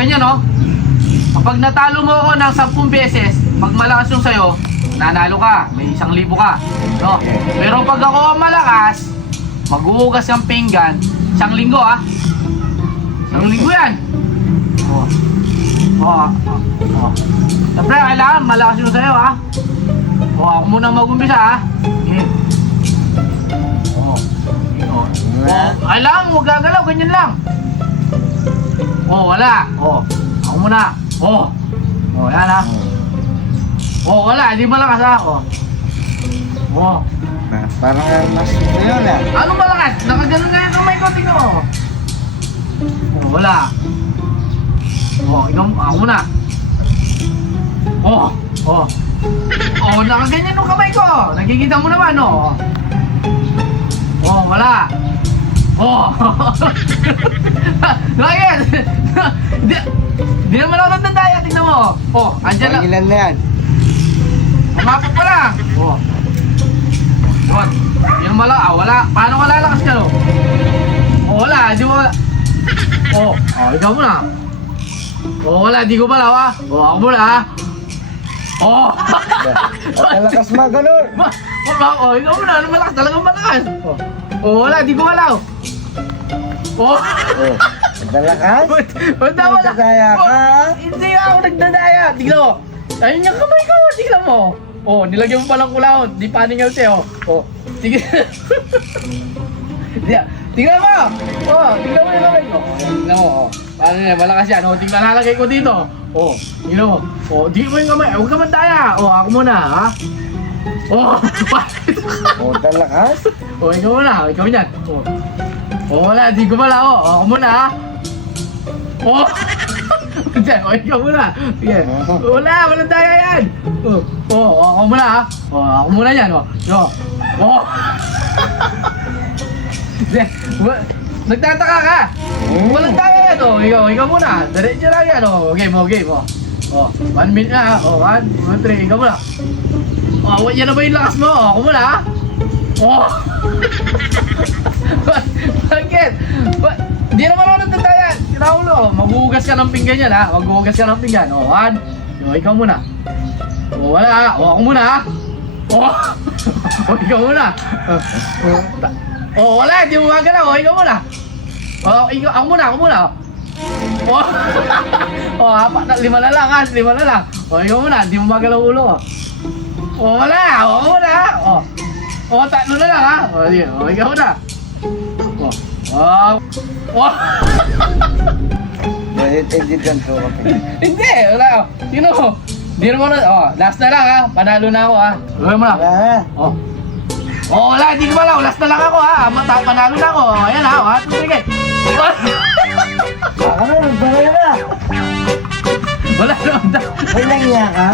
ganyan, no? Kapag natalo mo ako ng 10 beses, pag malakas yung sa'yo, nanalo ka, may 1,000 ka, no? Pero pag ako ang malakas, maghuhugas ng pinggan, 1 linggo, 1 linggo yan. Siyempre, kailangan malakas yung sa'yo, ako muna mag-umpisa, Okay. Kailangan mo gagalaw, ganyan lang. Wala. Ako muna. Yan wala, hindi malakas Parang mas yun Ano malakas? Nakaganon nga yung kamay ko, tingnan mo. Wala. Ikaw, ako muna. Nakaganyan yung kamay ko. Nakikita mo naman, wala. Bakit? Di naman ako nagdadaya, tingnan mo. Andyan lang. Ilan na yan? Umapot pa lang. Yung wala. Paano wala lakas ka, no? Wala, di mo wala. Ikaw muna. Wala, di ko pala, ako muna, Malakas magalor. Ikaw muna, ano malakas? Talagang malakas. Wala, di ko wala. Malakas? Wala. Nagdadaya ka? Hindi ako nagdadaya. Tignan mo. Ayun yung kamay ko. Tignan mo. Nilagyan mo palang kulahon. Di paningal sa'yo. Sige. Tignan mo. Tignan mo yung kamay ko. Tignan mo. Paano na, malakas yan. Tignan, nalagay ko dito. Tignan mo. Di mo yung kamay. Huwag ka mandaya. Ako muna, ha? Malakas? Ikaw muna. Ikaw yan. Wala, di ko pala, ako muna, ha? Ikaw muna. Sige. Walang daya yan. Ako muna, ha? Ako muna yan, Nagtataka ka? Walang daya yan, Ikaw muna. Diretso lang yan, Game. 1 minute na, 1, 2, 3, ikaw muna. Yan na ba yung lakas mo? Ako muna, ha? Bakit? Di naman ako nagtataya. Raulo, maghuhugas ka ng pinggan yan, ha? Maghuhugas ka ng pinggan. 1. Ikaw muna. Wala. Ako muna, ha? Ikaw muna. Wala. Di mo magalaw. Ikaw muna. Ako muna. Apat na, 5 na lang, ha? 5 na lang. Ikaw muna. Di mo magalaw ulo. Wala. Ako muna. 3 na lang, ha? Ikaw muna. Edit lang to. Hindi, wala. Di naman na, last na lang, ha? Panalo na ako, ha? Gawin mo na. Wala, di ko pala. Last na lang ako, ha? Panalo na ako. Ayan, ha? Sige. Baka na, nagbala na. Wala naman. May nangyaya ka?